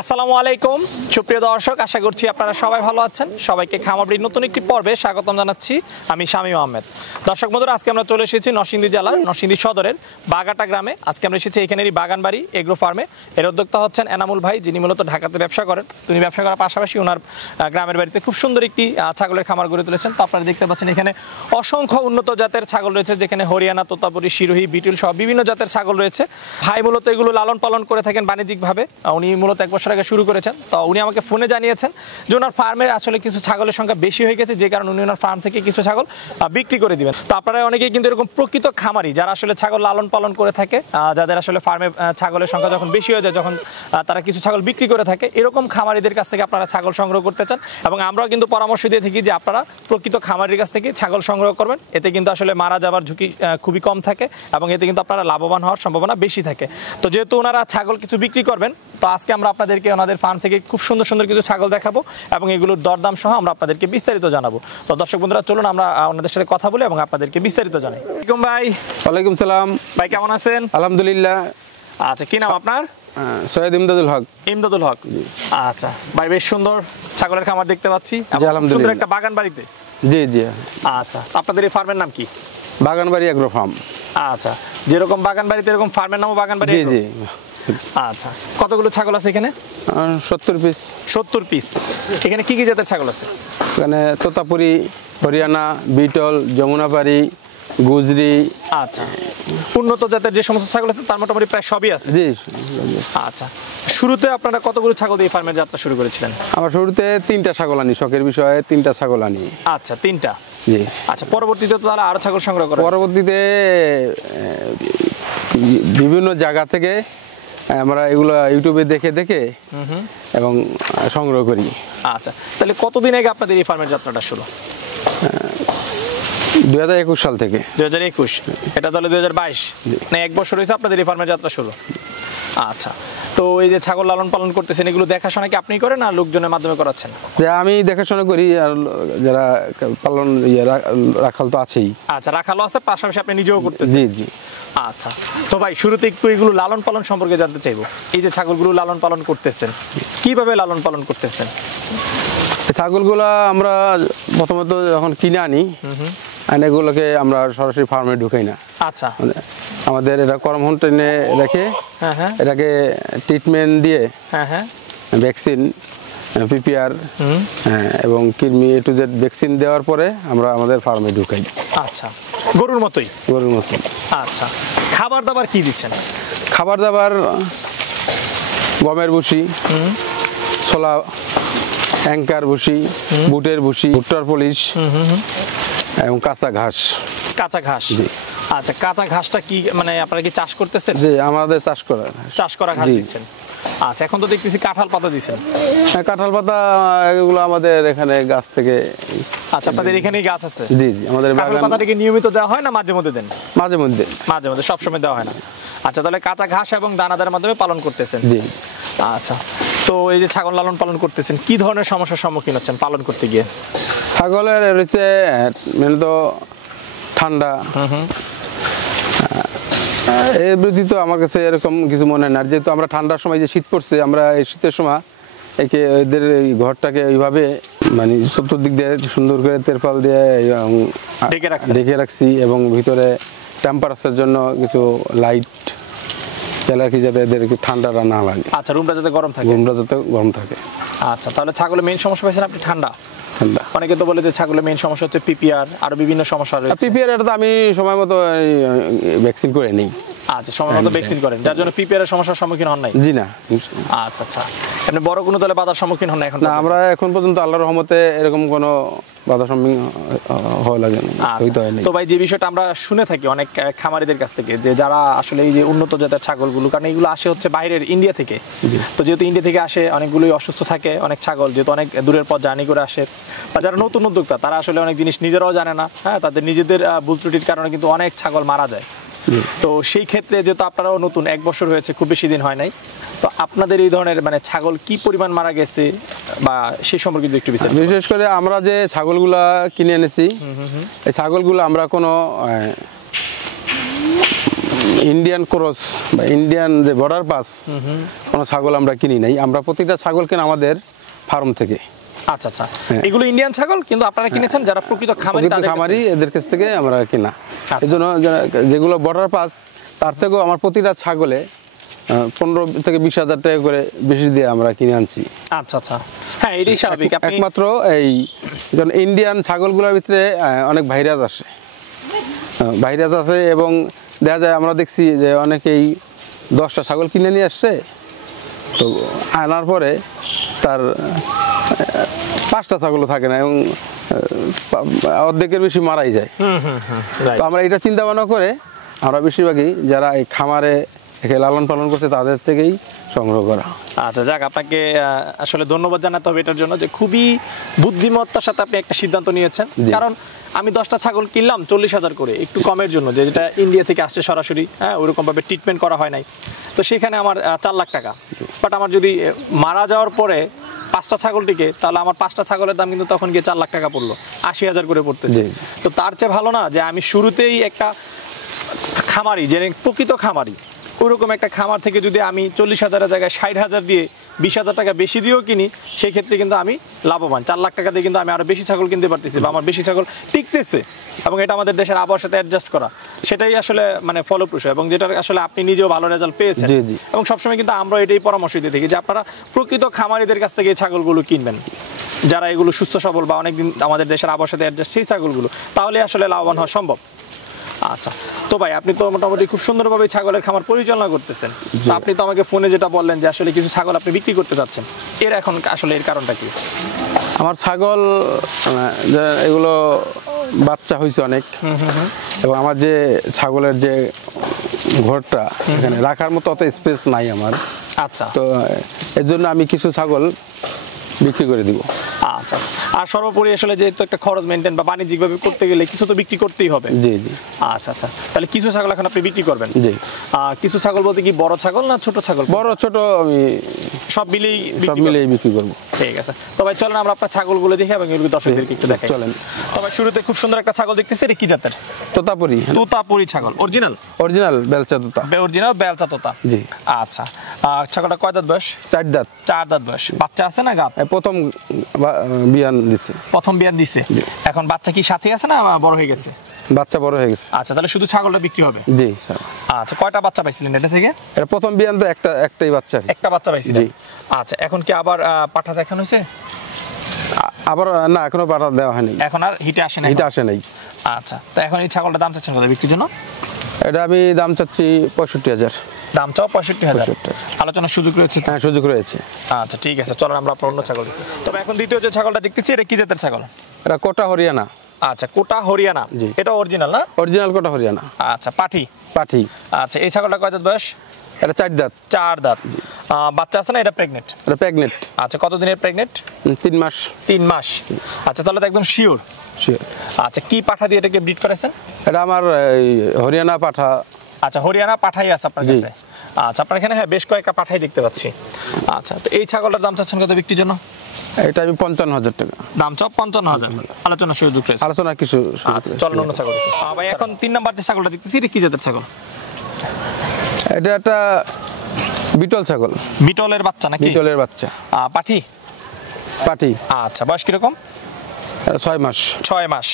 আসসালামু আলাইকুম সুপ্রিয় দর্শক, আশা করছি আপনারা সবাই ভালো আছেন। সবাইকে খামারবাড়ির নতুন একটি পর্বে স্বাগতম জানাচ্ছি। আমি শামীম আহমেদ। দর্শক বন্ধুরা, আজকে আমরা চলে এসেছি নরসিংদী জেলার নরসিংদী সদরের বাগাটা গ্রামে। আজকে আমরা এসেছি এখানেরই বাগানবাড়ি এগ্রো ফার্মে। এর উদ্যোক্তা হচ্ছেন এনামুল ভাই, যিনি মূলত ঢাকাতে ব্যবসা করেন। তিনি ব্যবসা করার পাশাপাশি ওনার গ্রামের বাড়িতে খুব সুন্দর একটি ছাগলের খামার গড়ে তুলেছেন। তো আপনারা দেখতে পাচ্ছেন এখানে অসংখ্য উন্নত জাতের ছাগল রয়েছে, যেখানে হরিয়ানা, তোতাপুরি, সিরোহী, বিটুল সহ বিভিন্ন জাতের ছাগল রয়েছে। ভাই মূলত এগুলো লালন পালন করে থাকেন বাণিজ্যিকভাবে। উনি মূলত 1 বছর আগে শুরু করেছেন। তো উনি আমাকে ফোনে জানিয়েছেন যে ওনার ফার্মের আসলে কিছু ছাগলের সংখ্যা বেশি হয়ে গেছে, যে কারণে উনি ওনার ফার্ম থেকে কিছু ছাগল বিক্রি করে দিবেন। তো আপনারা অনেকেই কিন্তু এরকম প্রকৃত খামারি যারা আসলে ছাগল লালন পালন করে থাকে, যাদের আসলে ফার্মে ছাগলের সংখ্যা যখন বেশি হয়ে যায়, যখন তারা কিছু ছাগল বিক্রি করে থাকে, এরকম খামারিদের কাছ থেকে আপনারা ছাগল সংগ্রহ করতে চান। এবং আমরাও কিন্তু পরামর্শ দিয়ে থাকি যে আপনারা প্রকৃত খামারির কাছ থেকে ছাগল সংগ্রহ করবেন। এতে কিন্তু আসলে মারা যাবার ঝুঁকি খুবই কম থাকে এবং এতে কিন্তু আপনারা লাভবান হওয়ার সম্ভাবনা বেশি থাকে। তো যেহেতু ওনারা ছাগল কিছু বিক্রি করবেন, তো আজকে আমরা আপনাদেরকে ওনাদের ফার্ম থেকে খুব সুন্দর সুন্দর কিছু ছাগল দেখাবো এবং এগুলোর দরদাম সহ আমরা আপনাদেরকে বিস্তারিত জানাবো। তো দর্শক বন্ধুরা, চলুন আমরা ওনাদের সাথে কথা বলি এবং আপনাদেরকে বিস্তারিত জানাই। ওয়ালাইকুম ভাই। ওয়ালাইকুম সালাম ভাই, কেমন আছেন? আলহামদুলিল্লাহ। আচ্ছা, কি নাম আপনার? সৈয়দ ইমদাদুল হক। ইমদাদুল হক। আচ্ছা ভাই, বেশ সুন্দর ছাগলের খামার দেখতে পাচ্ছি, সুন্দর একটা বাগান বাড়িতে। জি জি। আচ্ছা, আপনাদের এই ফার্মের নাম কি? বাগানবাড়ি এগ্রো ফার্ম। আচ্ছা, যেরকম বাগান বাড়িতে এরকম ফার্মের নামও বাগানবাড়ি। জি জি। আচ্ছা, কতগুলো ছাগল আছে এখানে? 70 পিস। 70 পিস। এখানে কি কি জাতের ছাগল আছে? এখানে তোতাপুরি, হরিয়ানা, বিটল, যমুনাপাড়ি, গুজরি। আচ্ছা, উন্নত জাতের যে সমস্ত ছাগল আছে তার মোটামুটি প্রায় সবই আছে। জি। আচ্ছা, শুরুতে আপনারা কতগুলো ছাগল দিয়ে ফার্মের যাত্রা শুরু করেছিলেন? আমার শুরুতে 3টা ছাগল আনি, শখের বিষয়ে 3টা ছাগল আনি। আচ্ছা, 3টা। জি। আচ্ছা, পরবর্তীতে তো তারা আরো ছাগল সংগ্রহ করে? পরবর্তীতে বিভিন্ন জায়গা থেকে আমরা এগুলো ইউটিউবে দেখে দেখে এবং সংগ্রহ করি। আচ্ছা, তাহলে কতদিন আগে আপনাদের এই ফার্মের যাত্রাটা শুরু? 2021 সাল থেকে। 2021। এটা তাহলে 2022 না, 1 বছর হয়েছে আপনাদের এই ফার্মের যাত্রা শুরু। আচ্ছা, তো এই যে ছাগল লালন পালন করতেছেন, এগুলো দেখাশোনা কি আপনি করেন না লোকজনের মাধ্যমে করাচ্ছেন? আমি দেখাশোনা করি, আর যারা পালন রাখাল তো আছেই। আচ্ছা, রাখালও আছে, পাশাপাশি আপনি নিজেও করতেছেন? জি জি। আচ্ছা, তো ভাই শুরুতে একটু এগুলো লালন পালন সম্পর্কে জানতে চাইবো। এই যে ছাগলগুলো লালন পালন করতেছেন, কিভাবে লালন পালন করতেছেন? ছাগলগুলা আমরা প্রথমত যখন কিনে আনি, এগুলোকে আমরা সরাসরি ফার্মে ঢুকাই না। আচ্ছা, আমাদের এটা কর্মহন ট্রেনে রেখে এটাকে ট্রিটমেন্ট দিয়ে ভ্যাকসিন, পিপিআর এবং কৃমি A to Z ভ্যাকসিন দেওয়ার পরে আমরা আমাদের ফার্মে ঢুকাই। আচ্ছা, গরুর মতোই? গরুর মতো। আচ্ছা, খাবার দাবার কি দিচ্ছেন? খাবার দাবার গমের ভুসি, ছোলা, অ্যাঙ্কার ভুসি, বুটের ভুসি, ভুট্টার পলিশ এবং কাঁচা ঘাস। কাঁচা ঘাস? আচ্ছা, কাঁচা ঘাসটা কি মানে আপনারা কি চাষ করতেছেন? জি, আমাদের চাষ করা ঘাস দিচ্ছেন। আচ্ছা, এখন তো দেখতেছি কাঁঠাল পাতা দিচ্ছেন। হ্যাঁ, কাঁঠাল পাতা এগুলো আমাদের এখানে গাছ থেকে। আচ্ছা, আপনাদের এখানেই গাছ আছে? জি জি, আমাদের বাগান। পাতাটাকে নিয়মিত দেওয়া হয় না মাঝে মধ্যে দেন? মাঝে মধ্যে। মাঝে মধ্যে, সবসময় দেওয়া হয় না। আচ্ছা, তাহলে কাঁচা ঘাস এবং দানাদারের মাধ্যমে পালন করতেছেন? জি। আচ্ছা, তো এই যে ছাগল লালন পালন করতেছেন, কি ধরনের সমস্যার সম্মুখীন হচ্ছেন পালন করতে গিয়ে? ছাগলের রয়েছে মেনত ঠান্ডা, এর ব্যতীত আমার কাছে এরকম কিছু মনে হয় না। যেহেতু আমরা ঠান্ডার সময় যে শীত পড়ছে, আমরা এই শীতের সময় এদের এই ঘরটাকে ওইভাবে মানে চতুর্দিক দিয়ে সুন্দর করে তেরপাল দিয়ে ঢেকে রাখছি এবং ভিতরে টেম্পারেচার জন্য কিছু লাইট জ্বালাকি, যাতে এদের ঠান্ডা না লাগে। আচ্ছা, রুমটা যাতে গরম থাকে? রুমটা যাতে গরম থাকে। আচ্ছা, তাহলে ছাগলের মেইন সমস্যা পাইছেন আপনি ঠান্ডা? অনেকে তো বলে যে ছাগলের মেইন সমস্যা হচ্ছে পিপিআর, আরো বিভিন্ন সমস্যা রয়েছে। পিপিআর এটা তো আমি সময় মতো ভ্যাকসিন করে নেই। আচ্ছা, সময় মতো ভ্যাকসিন করেন, যার জন্য পিপিআর এর সমস্যার সম্মুখীন হন নাই? জি না। আচ্ছা আচ্ছা, আপনি বড় কোনো দলে বাধার সম্মুখীন হন না এখন? না, আমরা এখন পর্যন্ত আল্লাহর রহমতে এরকম কোনো বাধা সম্মুখীন হওয়া লাগে না। তো ভাই, যে বিষয়টা আমরা শুনে থাকি অনেক খামারিদের কাছ থেকে, যে যারা আসলে এই যে উন্নত জাতের ছাগলগুলো, কারণ এগুলো আসে হচ্ছে বাইরের ইন্ডিয়া থেকে, তো যেহেতু ইন্ডিয়া থেকে আসে অনেকগুলোই অসুস্থ থাকে, অনেক ছাগল যেহেতু অনেক দূরের পর জার্নি করে আসে, বা যারা নতুন উদ্যোক্তা তারা আসলে অনেক জিনিস নিজেরাও জানে না। হ্যাঁ, তাদের নিজেদের ভুল ত্রুটির কারণে কিন্তু অনেক ছাগল মারা যায়। তো সেই ক্ষেত্রে যেহেতু আপনারাও নতুন, 1 বছর হয়েছে, খুব বেশি দিন হয় নাই, তো আপনাদের এই ধরনের মানে ছাগল কি পরিমাণ মারা গেছে বা সেই সম্পর্কে একটু বিশেষ করে আমরা যে ছাগলগুলা কিনে এনেছি, এই ছাগলগুলো আমরা কোনো ইন্ডিয়ান ক্রস বা ইন্ডিয়ান যে বর্ডার পাস কোনো ছাগল আমরা কিনি নাই, আমরা প্রতিটা ছাগল কিনে আমাদের ফার্ম থেকে। আচ্ছা আচ্ছা, এগুলো ইন্ডিয়ান ছাগল কিন্তু আপনারা কিনেছেন যারা প্রকৃত খামারি, তাদের খামারি এদের কাছ থেকে আমরা কিনা। আচ্ছা। এই জন্য যেগুলো বর্ডার পাস তার থেকেও আমার প্রতিটা ছাগলে 15 থেকে 20,000 টাকা করে বেশি দিয়ে আমরা কিনে আনছি। আচ্ছা আচ্ছা, হ্যাঁ এটাই স্বাভাবিক। আপনি একমাত্র এই যেমন ইন্ডিয়ান ছাগলগুলোর ভিতরে অনেক ভাইরাস আসে, এবং দেখা যায় আমরা দেখছি যে অনেকেই 10টা ছাগল কিনে নিয়ে আসছে, তো আনার পরে তার 5টা ছাগলও থাকে না এবং অর্ধেকের বেশি মারাই যায়। তো আমরা এটা চিন্তা ভাবনা করে আমরা বেশিরভাগই যারা এই খামারে লালন পালন করছে তাদের থেকেই সংগ্রহ করা। আচ্ছা যাক, আপনাকে আসলে ধন্যবাদ জানাতে হবে এটার জন্য যে খুবই বুদ্ধিমত্তার সাথে আপনি একটা সিদ্ধান্ত নিয়েছেন। কারণ আমি 10টা ছাগল কিনলাম 40,000 করে একটু কমের জন্য, যেটা ইন্ডিয়া থেকে আসছে সরাসরি, হ্যাঁ ওইরকমভাবে ট্রিটমেন্ট করা হয় নাই, তো সেখানে আমার 4 লাখ টাকা। বাট আমার যদি মারা যাওয়ার পরে 5টা ছাগল টিকে, তাহলে আমার 5টা ছাগলের দাম কিন্তু তখন গিয়ে 4 লাখ টাকা পড়লো, 80,000 করে পড়তেছে। তো তার চেয়ে ভালো না যে আমি শুরুতেই একটা খামারি, যে প্রকৃত খামারি, ওইরকম একটা খামার থেকে যদি আমি 40,000-এর জায়গায় 60,000 দিয়ে 20,000 টাকা বেশি দিয়েও কিনি, সেই ক্ষেত্রে কিন্তু আমি লাভবান। 4 লাখ টাকা দিয়ে কিন্তু আমি আরও বেশি ছাগল কিনতে পারতেছি, বা আমার বেশি ছাগল টিকতেছে, এবং এটা আমাদের দেশের আবহাওয়ার সাথে অ্যাডজাস্ট করা, সেটাই আসলে মানে ফলপ্রসূ, এবং যেটা আসলে আপনি নিজেও ভালো রেজাল্ট পেয়েছেন। এবং সবসময় কিন্তু আমরা এটাই পরামর্শ দিয়ে থাকি যে আপনারা প্রকৃত খামারিদের কাছ থেকে এই ছাগলগুলো কিনবেন, যারা এগুলো সুস্থ সবল বা অনেকদিন আমাদের দেশের আবহাওয়ার সাথে অ্যাডজাস্ট, সেই ছাগলগুলো, তাহলে আসলে লাভবান হওয়া সম্ভব। আচ্ছা, তো ভাই আপনি তো মোটামুটি খুব সুন্দরভাবে ছাগলের খামার পরিচালনা করতেছেন। তো আপনি তো আমাকে ফোনে যেটা বললেন যে আসলে কিছু ছাগল আপনি বিক্রি করতে চাচ্ছেন, এর এখন আসলে এর কারণটা কি? আমার ছাগল এগুলো বাচ্চা হয়েছে অনেক, এবং আমার যে ছাগলের যে ঘরটা এখানে রাখার মতো অত স্পেস নাই আমার। আচ্ছা, তো এর জন্য আমি কিছু ছাগল বিক্রি করে দিব। আচ্ছা আচ্ছা, আর সর্বোপরি আসলে যেহেতু একটা খরচ মেনটেন বা বাণিজ্যিকভাবে করতে গেলে কিছু তো বিক্রি করতেই হবে। জি জি। আচ্ছা আচ্ছা, তাহলে কিছু ছাগল এখন আপনি বিক্রি করবেন? জি। কিছু ছাগল বলতে কি বড় ছাগল না ছোট ছাগল? বড় ছোট আমি সব মিলেই বিক্রি করব। ঠিক আছে, তো ভাই চলেন আমরা আপনার ছাগলগুলো দেখি এবং এগুলো দর্শকদেরকে একটু দেখাই। চলেন। তো ভাই শুরুতে খুব সুন্দর একটা ছাগল দেখতেছি, এটা কি জাতের? তোতাপুরি। তোতাপুরি ছাগল অরিজিনাল বেলচা তোতা। অরিজিনাল বেলচা তোতা। জি। আচ্ছা, ছাগলটা কয় দাঁত বয়স? 4 দাঁত। 4 দাঁত বয়স। বাচ্চা আছে না গাব? প্রথম বিয়ান দিছে। প্রথম বিয়ান দিছে। এখন বাচ্চা কি সাথে আছে না বড় হয়ে গেছে? বাচ্চা বড় হয়ে গেছে। আচ্ছা, তাহলে শুধু ছাগলটা বিক্রি হবে? জি স্যার। আচ্ছা, কয়টা বাচ্চা পাইছিলেন এটা থেকে? এটা প্রথম বিয়ান তো একটাই বাচ্চা। একটা বাচ্চা পাইছিলেন? জি। আচ্ছা, এখন কি আবার পাঠা দেখানো হয়েছে? আবার না, এখনো পাঠা দেওয়া হয়নি। এখন আর হিটে আসে নাই? আচ্ছা, তো এখন এই ছাগলটার দাম চাচ্ছেন কত বিক্রির জন্য? এটা আমি দাম চাচ্ছি 65,000। দাম চাও 65,000? আলোচনার সুযোগ রয়েছে? হ্যাঁ, সুযোগ রয়েছে। আচ্ছা ঠিক আছে, চলেন আমরা আপনার অন্য ছাগল দেখি। তবে এখন দ্বিতীয় যে ছাগলটা দেখতেছি, এটা কি জাতের ছাগল? এটা কোটা হরিয়ানা। আচ্ছা, কোটা হরিয়ানা। এটা অরিজিনাল না? অরিজিনাল কোটা হরিয়ানা। আচ্ছা, পাঠি। আচ্ছা, এই ছাগলটা কয় দাঁত বয়স? এটা 4 দাঁত। 4 দাঁত। বাচ্চা আছে না? এটা প্রেগনেন্ট? এটা প্রেগনেন্ট। আচ্ছা, কতদিনের প্রেগনেন্ট? 3 মাস। 3 মাস। আচ্ছা, তাহলে তো একদম শিওর। আচ্ছা, কি পাঠা দিয়ে এটাকে ব্রিড করেছেন? এটা আমার হরিয়ানা পাঠা। আচ্ছা, হরিয়ানা পাঠাই আছে আপনার কাছে? আচ্ছা, আপনার এখানে হ্যাঁ বেশ কয়েকটা পাঠাই দেখতে পাচ্ছি। আচ্ছা, তো এই ছাগলটার দাম চাচ্ছেন কত বিক্রির জন্য? এটা আমি 55,000 টাকা দাম চাও। 55,000। আলোচনা সুযোগ রয়েছে? আলোচনা কিছু। আচ্ছা, চলেন অন্য ছাগল দেখি। ভাই এখন 3 নাম্বার যে ছাগলটা দেখতেছি, এটা কি জাতের ছাগল? এটা একটা বিটল ছাগল। বিটলের বাচ্চা নাকি? বিটলের বাচ্চা। পাঠি? আচ্ছা, বয়স কিরকম? 6 মাস। 6 মাস।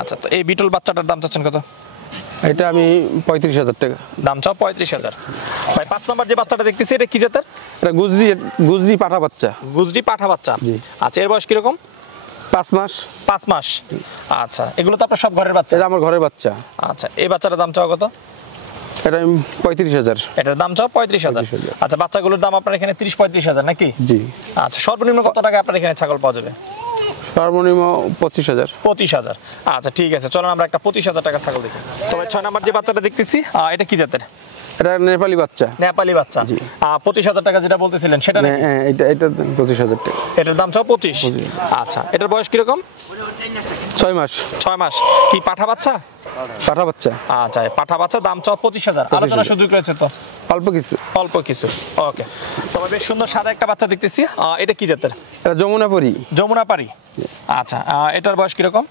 আচ্ছা, তো এই বিটল বাচ্চাটার দাম চাচ্ছেন কত? এটা আমি 35,000 টাকা দাম চাও। 35,000। ভাই 5 নাম্বার যে বাচ্চাটা দেখতেছি, এটা কি জাতের? এটা গুজরি পাঠা বাচ্চা। গুজরি পাঠা বাচ্চা। আচ্ছা, এর বয়স কিরকম? 5 মাস। 5 মাস। আচ্ছা, এগুলো তো আপনার সব ঘরের বাচ্চা? এটা আমার ঘরের বাচ্চা। আচ্ছা, এই বাচ্চাটার দাম চাও কত? এটা আমি 35,000। এটার দাম চাও 35,000। আচ্ছা, বাচ্চাগুলোর দাম আপনার এখানে 30-35,000 নাকি? জি। আচ্ছা, সর্বনিম্ন কত টাকা আপনার এখানে ছাগল পাওয়া যাবে? সর্বনিম্ন 25,000। 25,000। আচ্ছা ঠিক আছে, চলেন আমরা একটা 25,000 টাকা ছাগল দেখি। তবে 6 নাম্বার যে বাচ্চাটা দেখতেছি, এটা কি জাতের? এটা নেপালি বাচ্চা। নেপালি বাচ্চা। 25,000 টাকা যেটা বলতেছিলেন সেটা নাকি? হ্যাঁ, এটা 25,000 টাকা। এটার দাম চাও 25। আচ্ছা, এটার বয়স কিরকম? 6 মাস। 6 মাস। কি পাঠা বাচ্চা? পাঠা বাচ্চা। আচ্ছা, পাঠা বাচ্চা, দাম চাও 25,000। আলোচনার সুযোগ রয়েছে তো? অল্প কিছু। ওকে। তবে বেশ সুন্দর সাদা একটা বাচ্চা দেখতেছি, এটা কি জাতের? এটা যমুনাপারি। যমুনাপারি। আচ্ছা, এটার বয়স কিরকম?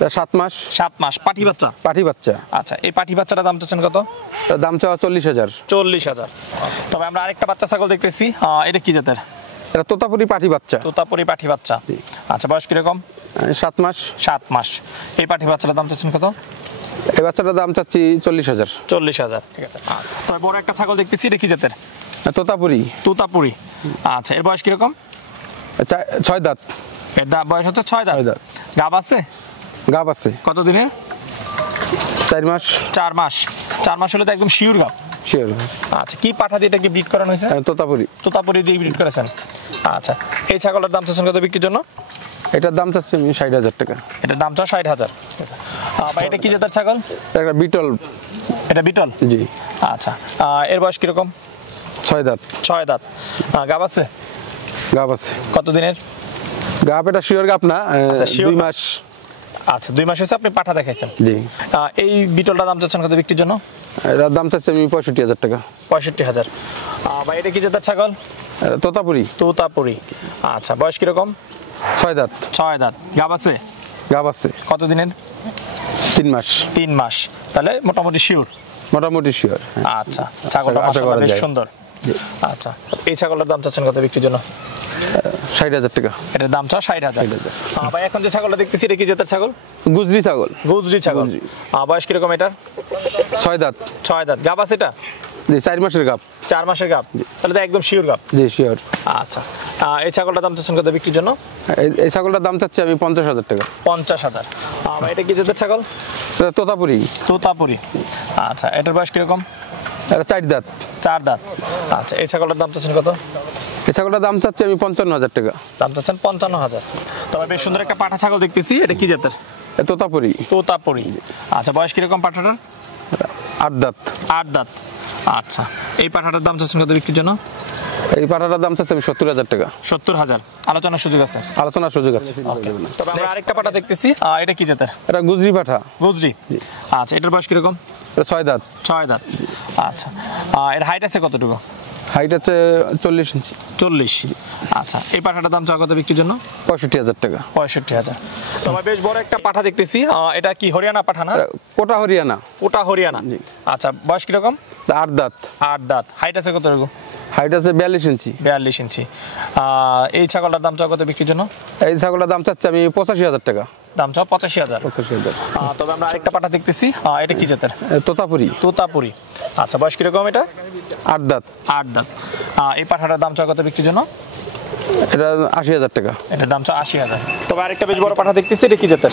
7 মাস। 7 মাস পাঠি বাচ্চা। পাঠি বাচ্চা। আচ্ছা, এই পাঠি বাচ্চাটার দাম চাচ্ছেন কত? তার দাম চাওয়া 40,000। 40,000। তবে আমরা আরেকটা বাচ্চা ছাগল দেখতেছি, এটা কি জাতের? এটা তোতাপুরি পাঠি বাচ্চা। তোতাপুরি পাঠি বাচ্চা। আচ্ছা, বয়স কিরকম? 7 মাস। 7 মাস। এই পাঠি বাচ্চাটার দাম চাচ্ছেন কত? এই বাচ্চাটার দাম চাচ্ছি 40,000। 40,000। ঠিক আছে। আচ্ছা, তবে বড় একটা ছাগল দেখতেছি, এটা কি জাতের? তোতাপুরি। তোতাপুরি। আচ্ছা, এর বয়স কিরকম? 6 দাঁত। এর বয়স হচ্ছে 6 দাঁত। 6 দাঁত। গাব আছে? গাব আছে। কত দিনের? 4 মাস। 4 মাস। 4 মাস হলে তো একদম শিওর গাব। শিওর। আচ্ছা, কি পাঠা দিয়ে এটাকে ব্রিড করানো হয়েছে? তোতাপুরি। তোতাপুরি দিয়ে ব্রিড করেছেন। আচ্ছা, এই ছাগলের দাম চাচ্ছেন কত বিক্রির জন্য? এটার দাম চাচ্ছি আমি 60,000 টাকা। এটার দাম চাও 60,000। ঠিক আছে। ভাই, এটা কি জাতের ছাগল? একটা বিটল। এটা বিটল? জি। আচ্ছা, এর বয়স কিরকম? 6 দাঁত। 6 দাঁত। গাব আছে? গাব আছে। কত দিনের? গাব এটা শিওর গাব না, আচ্ছা, sure 2 গাব। মাস। আচ্ছা, 2 মাস হয়েছে আপনি পাঠা দেখাইছেন। জি। এই বিটলটার দাম চাচ্ছেন কত বিক্রির জন্য? এটার দাম চাচ্ছি আমি 65,000 টাকা। 65,000। ভাই, এটা কি জাতের ছাগল? তোতাপুরি। তোতাপুরি। আচ্ছা, বয়স কিরকম? 6 দাঁত। 6 দাঁত। গাব আছে? গাব আছে। কত দিনের? 3 মাস। 3 মাস। তাহলে মোটামুটি শিওর। মোটামুটি শিওর। আচ্ছা, ছাগলটা আশা মাশাআল্লাহ করা বেশ যায়। সুন্দর। আচ্ছা, এই ছাগলের দাম চাচ্ছেন কত বিক্রির জন্য? 60,000 টাকা। এটার দাম চাও 60,000। ভাই, এখন যে ছাগলটা দেখতেছি, এটা কি জাতের ছাগল? গুজরি ছাগল। গুজরি ছাগল। গুজরি। বয়স কিরকম এটার? 6 দাঁত। 6 দাঁত। গাব আছে এটা? জি, 4 মাসের গাব। 4 মাসের গাব। তাহলে তো একদম শিওর গাব। জি, শিওর। আচ্ছা, এই ছাগলটার দাম চাচ্ছেন কত বিক্রির জন্য? এই ছাগলটার দাম চাচ্ছি আমি 50,000 টাকা। 50,000। ভাই, এটা কি জাতের ছাগল? এটা তোতাপুরি। তোতাপুরি। আচ্ছা, এটার বয়স কিরকম? এটা 4 দাঁত। 4 দাঁত। আচ্ছা, এই ছাগলটার দাম চাচ্ছেন কত? এই ছাগলটার দাম চাচ্ছি আমি 55,000 টাকা। দাম চাচ্ছেন 55,000। তবে বেশ সুন্দর একটা পাঠা ছাগল দেখতেছি, এটা কি জাতের? তোতাপুরি। তোতাপুরি। আচ্ছা, বয়স কিরকম পাঠাটার? 8 দাঁত। 8 দাঁত। আচ্ছা, এই পাঠাটার দাম চাচ্ছেন কত বিক্রির জন্য? এই পাঠাটার দাম চাচ্ছি আমি 70,000 টাকা। 70,000। আলোচনার সুযোগ আছে? আলোচনার সুযোগ আছে। তবে আমরা আরেকটা পাঠা দেখতেছি, এটা কি জাতের? এটা গুজরি পাঠা। গুজরি। আচ্ছা, এটার বয়স কিরকম? এটা 6 দাঁত। 6 দাঁত। আচ্ছা, এর হাইট আছে কতটুকু? হাইট আছে 40 ইঞ্চি। 40। আচ্ছা, এই পাঠাটার দাম চাও কত বিক্রির জন্য? 65,000 টাকা। 65,000। তবে বেশ বড় একটা পাঠা দেখতেছি, এটা কি হরিয়ানা পাঠা না? কোটা হরিয়ানা। কোটা হরিয়ানা। আচ্ছা, বয়স কিরকম? 8 দাঁত। 8 দাঁত। হাইট আছে কতটুকু? হাইট আছে 42 ইঞ্চি। 42 ইঞ্চি। এই ছাগলটার দাম চাও কত বিক্রির জন্য? এই ছাগলটার দাম চাচ্ছি আমি 85,000 টাকা। দাম চাও 85,000। 85,000। তবে আমরা আরেকটা পাঠা দেখতেছি, এটা কি জাতের? তোতাপুরি। তোতাপুরি। আচ্ছা, বয়স কিরকম এটা? 8 দাঁত। 8 দাঁত। এই পাঠাটার দাম চাও কত বিক্রির জন্য? এটা 80,000 টাকা। এটার দাম চাও 80,000। তবে আরেকটা বেশ বড় পাঠা দেখতেছি, এটা কি জাতের?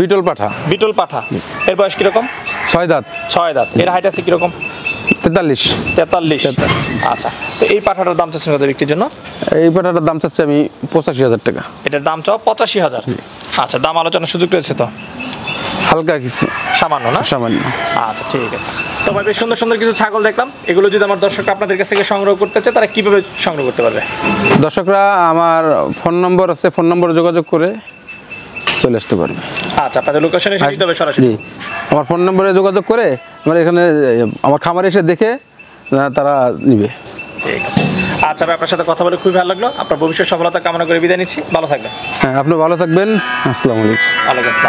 বিটল পাঠা। বিটল পাঠা। এর বয়স কিরকম? 6 দাঁত। 6 দাঁত। এর হাইট আছে কিরকম? 43। 43। আচ্ছা, তো এই পাঠাটার দাম চাচ্ছেন কত বিক্রির জন্য? এই পাঠাটার দাম চাচ্ছি আমি 85,000 টাকা। এটার দাম চাও 85,000। আচ্ছা, দাম আলোচনার সুযোগ রয়েছে তো? হালকা কিছু। সামান্য না? সামান্য। আচ্ছা, ঠিক আছে। তো ভাই, বেশ সুন্দর সুন্দর কিছু ছাগল দেখলাম। এগুলো যদি আমার দর্শকরা আপনাদের কাছ থেকে সংগ্রহ করতে চায়, তারা কিভাবে সংগ্রহ করতে পারবে? দর্শকরা আমার ফোন নম্বর আছে, ফোন নম্বরে যোগাযোগ করে চলে আসতে পারবে। আচ্ছা, আপনাদের লোকেশনে এসে নিতে হবে সরাসরি? জি, আমার ফোন নম্বরে যোগাযোগ করে আমার এখানে আমার খামারে এসে দেখে তারা নিবে। ঠিক আছে। আচ্ছা ভাই, আপনার সাথে কথা বলে খুবই ভালো লাগলো। আপনার ভবিষ্যৎ সফলতা কামনা করে বিদায় নিচ্ছি। ভালো থাকবেন। হ্যাঁ, আপনি ভালো থাকবেন। আসসালামু আলাইকুম। ওয়ালাইকুম আসসালাম।